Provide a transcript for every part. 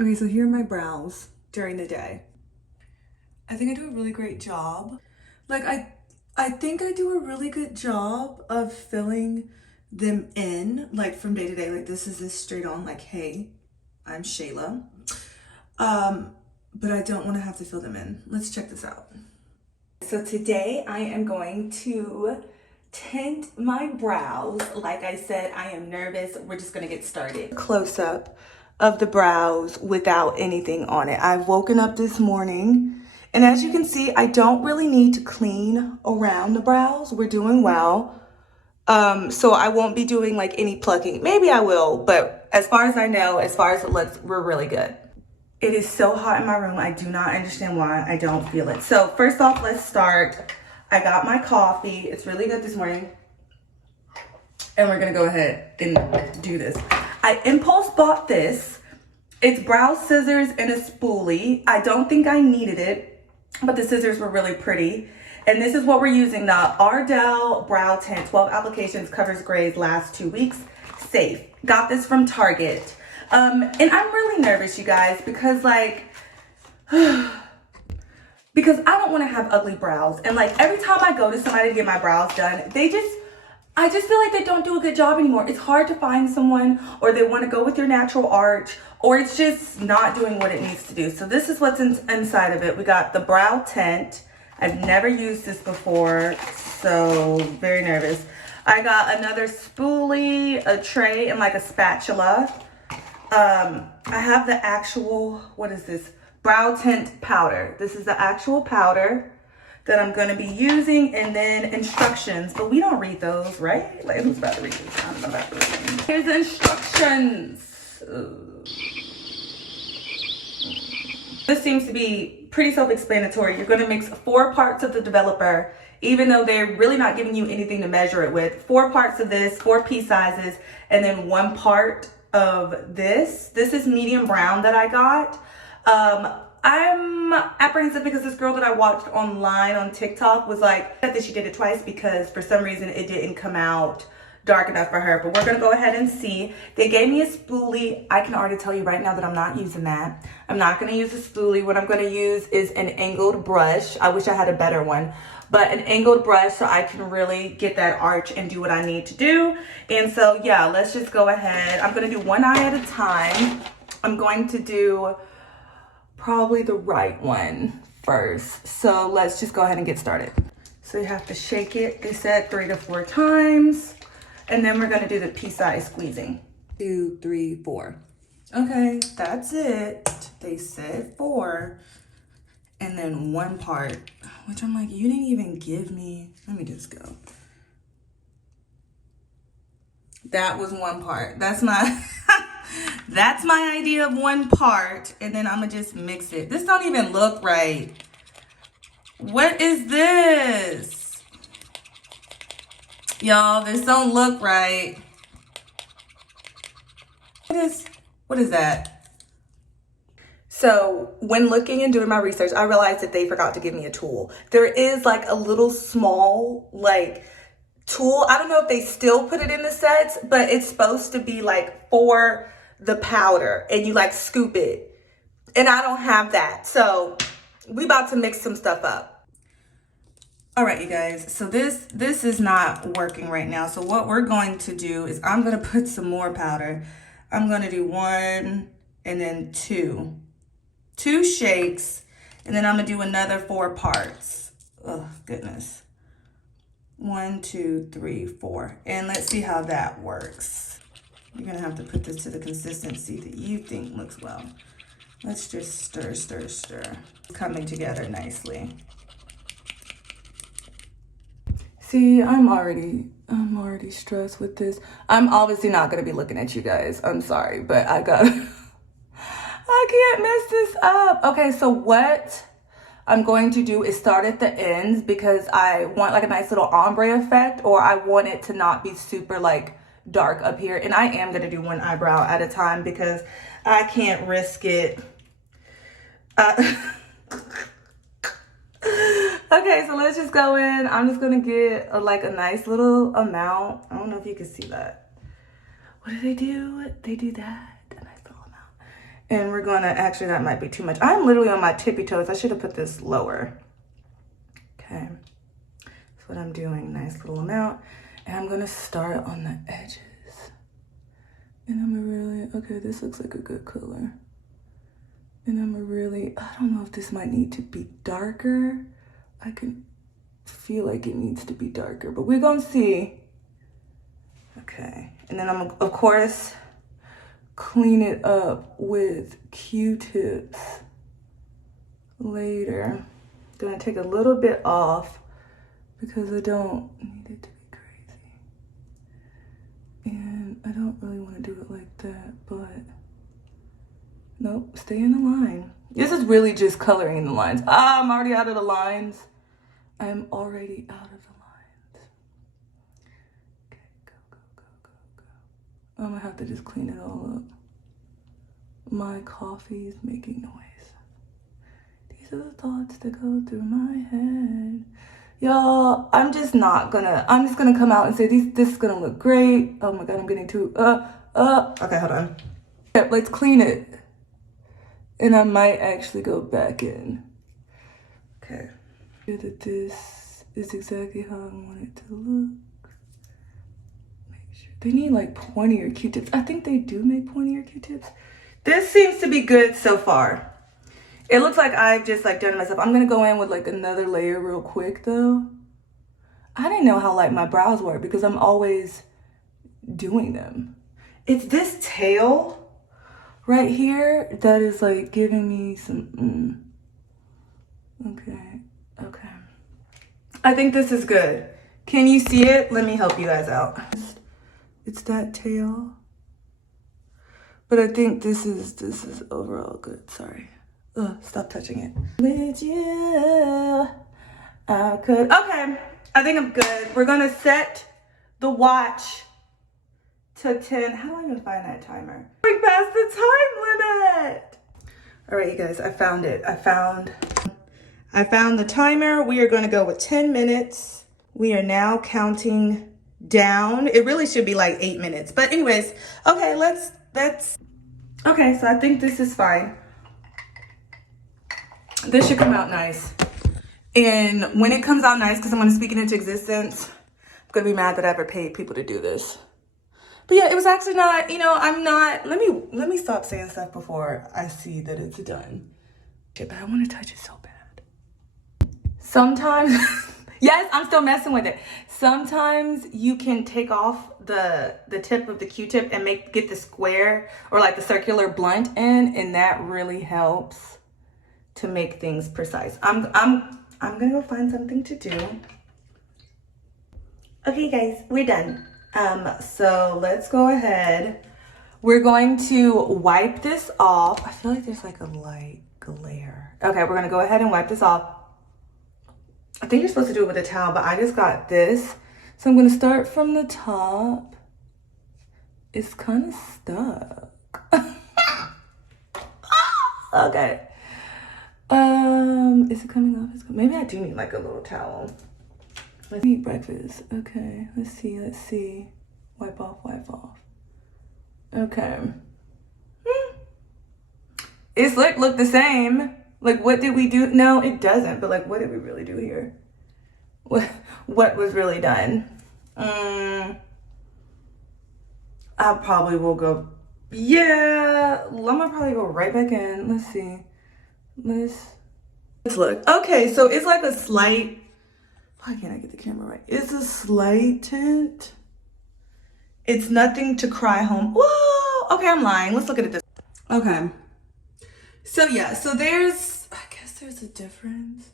Okay, so here are my brows during the day. I think I do a really great job. Like I think I do a really good job of filling them in, like from day to day. Like this is this straight on, like, hey, I'm Shayla. But I don't want to have to fill them in. Let's check this out. So today I am going to tint my brows. Like I said, I am nervous. We're just gonna get started. Close up of the brows without anything on it. I've woken up this morning, and as you can see, I don't really need to clean around the brows. We're doing well. So I won't be doing like any plucking. Maybe I will, but as far as I know, as far as it looks, we're really good. It is so hot in my room. I do not understand why. I don't feel it. So first off, let's start. I got my coffee. It's really good this morning. And we're gonna go ahead and do this. I impulse bought this. It's brow scissors and a spoolie. I don't think I needed it, but the scissors were really pretty. And this is what we're using, the Ardell Brow Tint. 12 applications, covers grays, lasts 2 weeks. Safe. Got this from Target. And I'm really nervous, you guys, because like, because I don't want to have ugly brows. And like every time I go to somebody to get my brows done, I just feel like they don't do a good job anymore. It's hard to find someone, or they want to go with your natural arch, or it's just not doing what it needs to do. So this is what's inside of it. We got the brow tint. I've never used this before, so very nervous. I got another spoolie, a tray, and like a spatula. I have the actual, what is this? Brow tint powder. This is the actual powder that I'm gonna be using, and then instructions, but we don't read those, right? Like, who's about to read these? I'm about to read them. Here's the instructions. This seems to be pretty self-explanatory. You're gonna mix 4 parts of the developer, even though they're really not giving you anything to measure it with. 4 parts of this, 4 pea sizes, and then 1 part of this. This is medium brown that I got. I'm apprehensive because this girl that I watched online on TikTok was like that she did it twice because for some reason it didn't come out dark enough for her. But we're gonna go ahead and see. They gave me a spoolie. I can already tell you right now that I'm not using that. I'm not gonna use a spoolie. What I'm gonna use is an angled brush. I wish I had a better one, but an angled brush so I can really get that arch and do what I need to do. And so yeah, let's just go ahead. I'm gonna do one eye at a time. I'm going to do probably the right one first. So let's just go ahead and get started. So you have to shake it, they said 3 to 4 times. And then we're gonna do the pea size squeezing. 2, 3, 4. Okay, that's it. They said 4. And then 1 part, which I'm like, you didn't even give me, let me just go. That was 1 part. That's my, that's my idea of 1 part. And then I'm gonna just mix it. This don't even look right. What is this? Y'all, this don't look right. What is that? So when looking and doing my research, I realized that they forgot to give me a tool. There is like a little small like tool. I don't know if they still put it in the sets, but it's supposed to be like for the powder and you like scoop it. And I don't have that. So we about to mix some stuff up. All right, you guys, so this is not working right now. So what we're going to do is I'm gonna put some more powder. I'm gonna do 1 and then 2. 2 shakes, and then I'm gonna do another 4 parts. Oh, goodness. 1, 2, 3, 4. And let's see how that works. You're gonna have to put this to the consistency that you think looks well. Let's just stir, stir, stir. It's coming together nicely. See, I'm already stressed with this. I'm obviously not gonna be looking at you guys. I'm sorry, but I can't mess this up. Okay, so what I'm going to do is start at the ends because I want like a nice little ombre effect, or I want it to not be super like dark up here. And I am gonna do 1 eyebrow at a time because I can't risk it. Okay, so let's just go in. I'm just gonna get like a nice little amount. I don't know if you can see that. What do? They do that, a nice little amount. And we're gonna, actually that might be too much. I'm literally on my tippy toes. I should have put this lower. Okay, that's what I'm doing, nice little amount. And I'm gonna start on the edges. And I'm really, okay, this looks like a good color. And I'm really, I don't know if this might need to be darker. I can feel like it needs to be darker, but we're gonna see. Okay, and then I'm, of course, clean it up with Q-tips later. Gonna take a little bit off because I don't need it to be crazy. And I don't really want to do it like that, but nope, stay in the line. This is really just coloring in the lines. Ah, I'm already out of the lines. I'm already out of the lines. Okay, go, go, go, go, go. I'm gonna have to just clean it all up. My coffee is making noise. These are the thoughts that go through my head. Y'all, I'm just gonna come out and say this is gonna look great. Oh my God, I'm getting too, okay, hold on. Yeah, let's clean it. And I might actually go back in. Okay. Sure that this is exactly how I want it to look. Make sure. They need like pointier Q-tips. I think they do make pointier Q-tips. This seems to be good so far. It looks like I've just like done it myself. I'm gonna go in with like another layer real quick though. I didn't know how like my brows work because I'm always doing them. It's this tail right here that is like giving me some, okay, okay. I think this is good. Can you see it? Let me help you guys out. It's that tail. But I think this is overall good, sorry. Stop touching it. With you, I could, okay. I think I'm good. We're gonna set the watch to 10. How do I even find that timer? Bring past the time limit. All right, you guys, I found it. I found the timer. We are gonna go with 10 minutes. We are now counting down. It really should be like 8 minutes. But anyways, okay, let's, okay, so I think this is fine. This should come out nice. And when it comes out nice, because I'm gonna speak it into existence, I'm gonna be mad that I ever paid people to do this. But yeah, it was actually not, you know, I'm not, let me stop saying stuff before I see that it's done. But I want to touch it so bad. Sometimes, yes, I'm still messing with it. Sometimes you can take off the tip of the Q-tip and get the square or like the circular blunt in, and that really helps to make things precise. I'm gonna go find something to do. Okay, guys, we're done. So let's go ahead. We're going to wipe this off. I feel like there's like a light glare. Okay, we're gonna go ahead and wipe this off. I think you're supposed to do it with a towel, but I just got this. So I'm gonna start from the top. It's kind of stuck. Okay. Is it coming off? Maybe I do need like a little towel. Let's eat breakfast. Okay, let's see. Wipe off. Okay. It's like look the same. Like what did we do? No, it doesn't, but like what did we really do here? What was really done? I probably will go, yeah, I'm gonna probably go right back in. Let's see. Let's look. Okay, so it's like a slight, why can't I get the camera right? It's a slight tint. It's nothing to cry home. Whoa, okay, I'm lying. Let's look at it this. Okay. So yeah, so I guess there's a difference.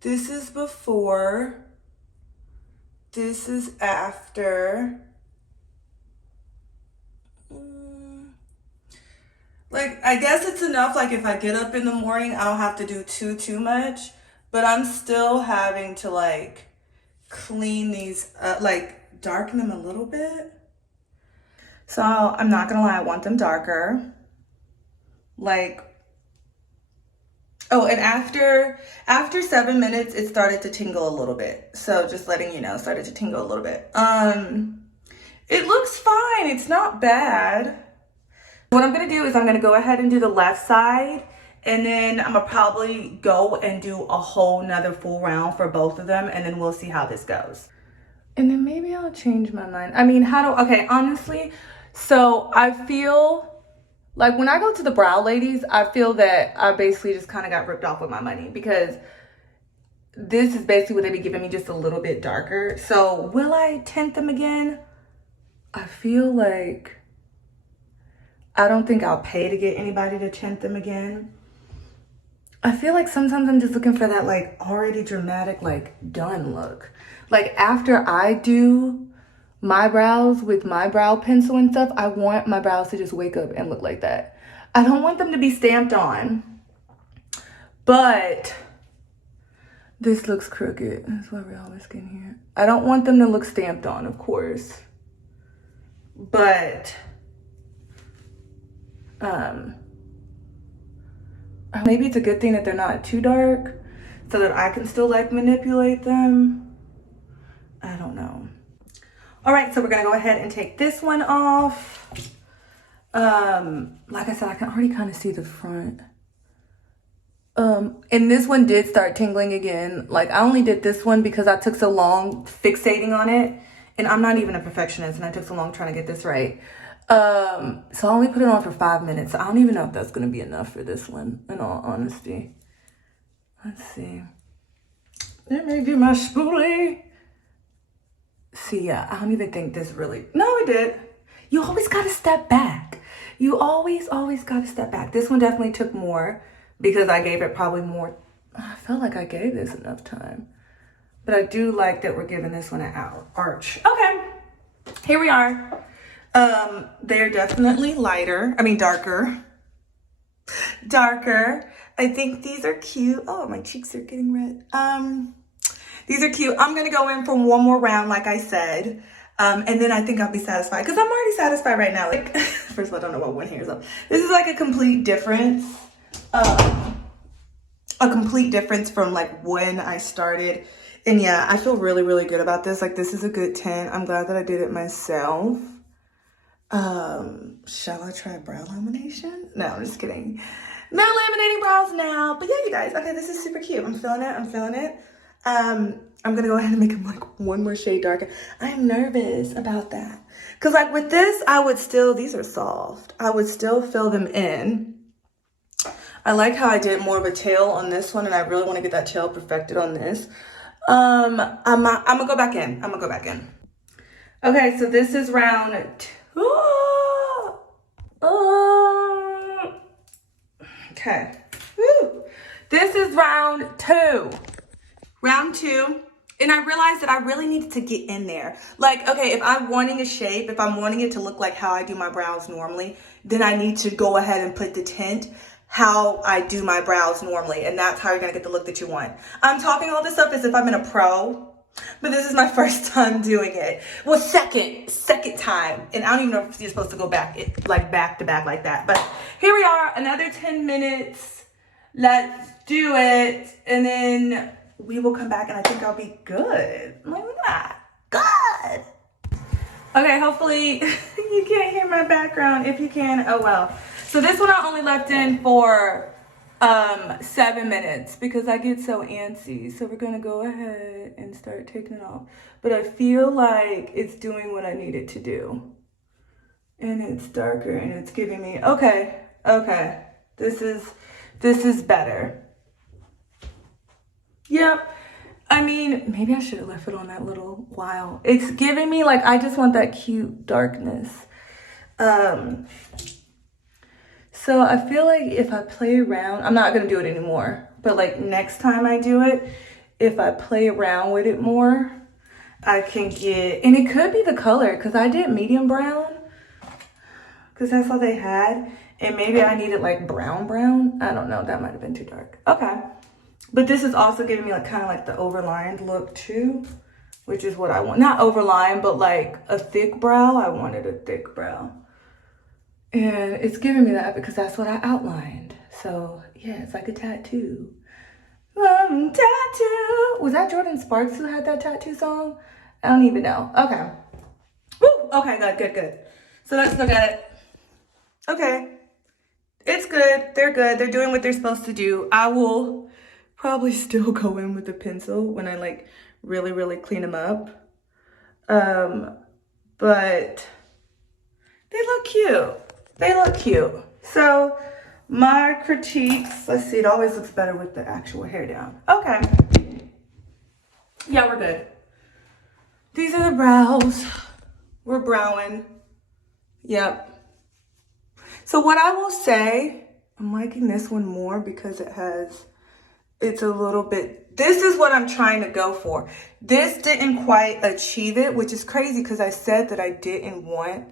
This is before. This is after. Like, I guess it's enough, like, if I get up in the morning, I don't have to do too much. But I'm still having to, like, clean these, like, darken them a little bit. So, I'm not gonna lie, I want them darker. Like, oh, and after 7 minutes, it started to tingle a little bit. So, just letting you know, started to tingle a little bit. It looks fine. It's not bad. What I'm gonna do is I'm gonna go ahead and do the left side, and then I'm gonna probably go and do a whole nother full round for both of them, and then we'll see how this goes. And then maybe I'll change my mind. I mean, okay, honestly, so I feel like when I go to the brow ladies, I feel that I basically just kind of got ripped off with my money, because this is basically what they be giving me, just a little bit darker. So will I tint them again? I feel like I don't think I'll pay to get anybody to tint them again. I feel like sometimes I'm just looking for that like already dramatic, like done look. Like after I do my brows with my brow pencil and stuff, I want my brows to just wake up and look like that. I don't want them to be stamped on, but this looks crooked. That's why we're always getting here. I don't want them to look stamped on, of course, but maybe it's a good thing that they're not too dark so that I can still like manipulate them. I don't know. All right, so we're gonna go ahead and take this one off. Like I said, I can already kind of see the front. And this one did start tingling again. Like I only did this one because I took so long fixating on it, and I'm not even a perfectionist, and I took so long trying to get this right. So I only put it on for 5 minutes. I don't even know if that's gonna be enough for this one, in all honesty. Let's see. Let me do my spoolie. See, yeah, I don't even think this really, no, it did. You always gotta step back. You always gotta step back. This one definitely took more because I gave it probably more. I felt like I gave this enough time. But I do like that we're giving this one an arch. Okay, here we are. They're definitely lighter, I mean darker. I think these are cute. Oh, my cheeks are getting red. These are cute. I'm gonna go in for one more round, like I said. And then I think I'll be satisfied, because I'm already satisfied right now. Like, first of all, I don't know what one hair is up. This is like a complete difference. A complete difference from like when I started. And yeah, I feel really good about this. Like, this is a good tint. I'm glad that I did it myself. Shall I try brow lamination? No, I'm just kidding. Not laminating brows now. But yeah, you guys, okay, this is super cute. I'm feeling it. I'm gonna go ahead and make them like one more shade darker. I'm nervous about that. Cause like with this, I would still, these are soft. I would still fill them in. I like how I did more of a tail on this one, and I really want to get that tail perfected on this. I'm gonna go back in. Okay, so this is round 2. Okay. Woo. This is round 2. Round 2. And I realized that I really needed to get in there. Like, okay, if I'm wanting a shape, if I'm wanting it to look like how I do my brows normally, then I need to go ahead and put the tint how I do my brows normally. And that's how you're gonna get the look that you want. I'm talking all this up as if I'm in a pro, but this is my first time doing it. Well, second time. And I don't even know if you're supposed to go back to back like that. But here we are, another 10 minutes. Let's do it. And then we will come back and I think I'll be good. Like, look at that. Good. Okay, hopefully you can't hear my background. If you can, oh well. So this one I only left in for 7 minutes because I get so antsy. So we're gonna go ahead and start taking it off. But I feel like it's doing what I need it to do. And it's darker and it's giving me, okay. This is better. Yep. I mean, maybe I should have left it on that little while. It's giving me like, I just want that cute darkness. So I feel like if I play around, I'm not going to do it anymore. But like next time I do it, if I play around with it more, I can get, and it could be the color because I did medium brown because that's all they had. And maybe I needed like brown. I don't know. That might have been too dark. Okay. But this is also giving me like kind of like the overlined look too, which is what I want. Not overlined, but like a thick brow. I wanted a thick brow. And it's giving me that because that's what I outlined. So yeah, it's like a tattoo. Tattoo. Was that Jordan Sparks who had that tattoo song? I don't even know. Okay. Woo. Okay, good. So let's look at it. Okay, it's good. They're good. They're doing what they're supposed to do. I will probably still go in with a pencil when I like really, really clean them up. But they look cute. They look cute. So my critiques, let's see, it always looks better with the actual hair down. Okay. Yeah, we're good. These are the brows. We're browing. Yep. So what I will say, I'm liking this one more because it's a little bit, this is what I'm trying to go for. This didn't quite achieve it, which is crazy because I said that I didn't want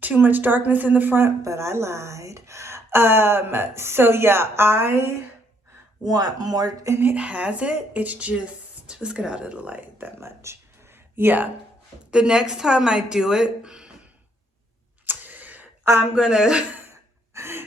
too much darkness in the front, but I lied. So yeah, I want more, and it has it. It's just, let's get out of the light that much. Yeah, the next time I do it, I'm gonna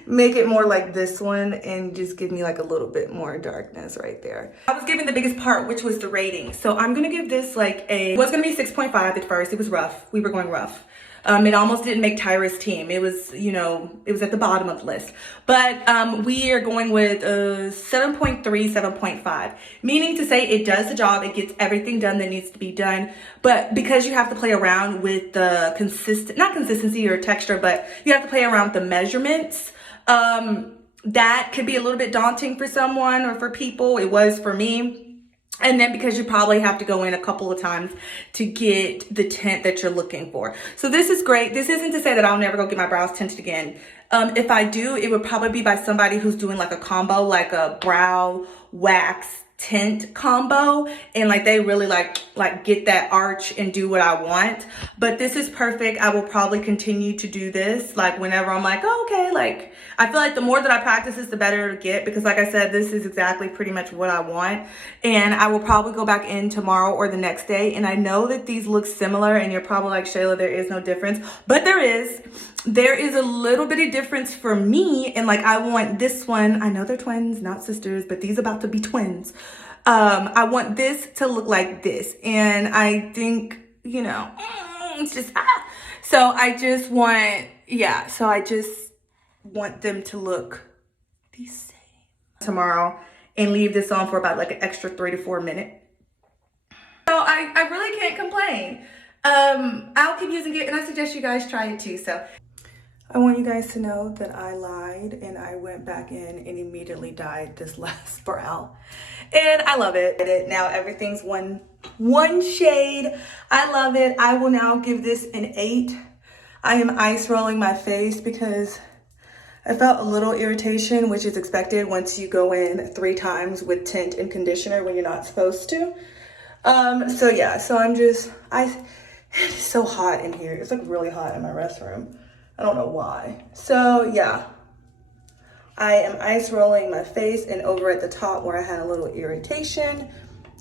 make it more like this one and just give me like a little bit more darkness right there. I was giving the biggest part, which was the rating. So I'm gonna give this like it was gonna be 6.5 at first. It was rough. We were going rough. It almost didn't make Tyra's team. It was, you know, it was at the bottom of the list. But we are going with 7.3, 7.5. Meaning to say it does the job. It gets everything done that needs to be done. But because you have to play around with the not consistency or texture, but you have to play around with the measurements. That could be a little bit daunting for someone or for people. It was for me. And then because you probably have to go in a couple of times to get the tint that you're looking for. So this is great. This isn't to say that I'll never go get my brows tinted again. If I do, it would probably be by somebody who's doing like a combo, like a brow wax tint combo, and like they really like get that arch and do what I want. But this is perfect. I will probably continue to do this like whenever I'm like, oh, okay, like I feel like the more that I practice this, the better it'll get, because like I said, this is exactly pretty much what I want. And I will probably go back in tomorrow or the next day. And I know that these look similar and you're probably like, Shayla, there is no difference, but there is a little bit of difference for me. And like, I want this one, I know they're twins, not sisters, but these about to be twins. I want this to look like this. And I think, you know, it's just, so I just want, yeah, so I just want them to look the same tomorrow and leave this on for about like an extra 3 to 4 minutes. So I really can't complain. I'll keep using it and I suggest you guys try it too. So I want you guys to know that I lied and I went back in and immediately dyed this last brow. And I love it. Now everything's one shade. I love it. I will now give this an 8. I am ice rolling my face because I felt a little irritation, which is expected once you go in 3 times with tint and conditioner when you're not supposed to. So yeah, so it's so hot in here. It's like really hot in my restroom. I don't know why. So yeah, I am ice rolling my face, and over at the top where I had a little irritation,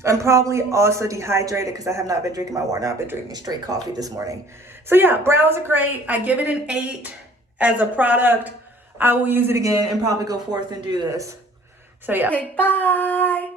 I'm probably also dehydrated because I have not been drinking my water. I've been drinking straight coffee this morning. So yeah, brows are great. I give it an 8 as a product. I will use it again and probably go forth and do this. So yeah. Okay, bye.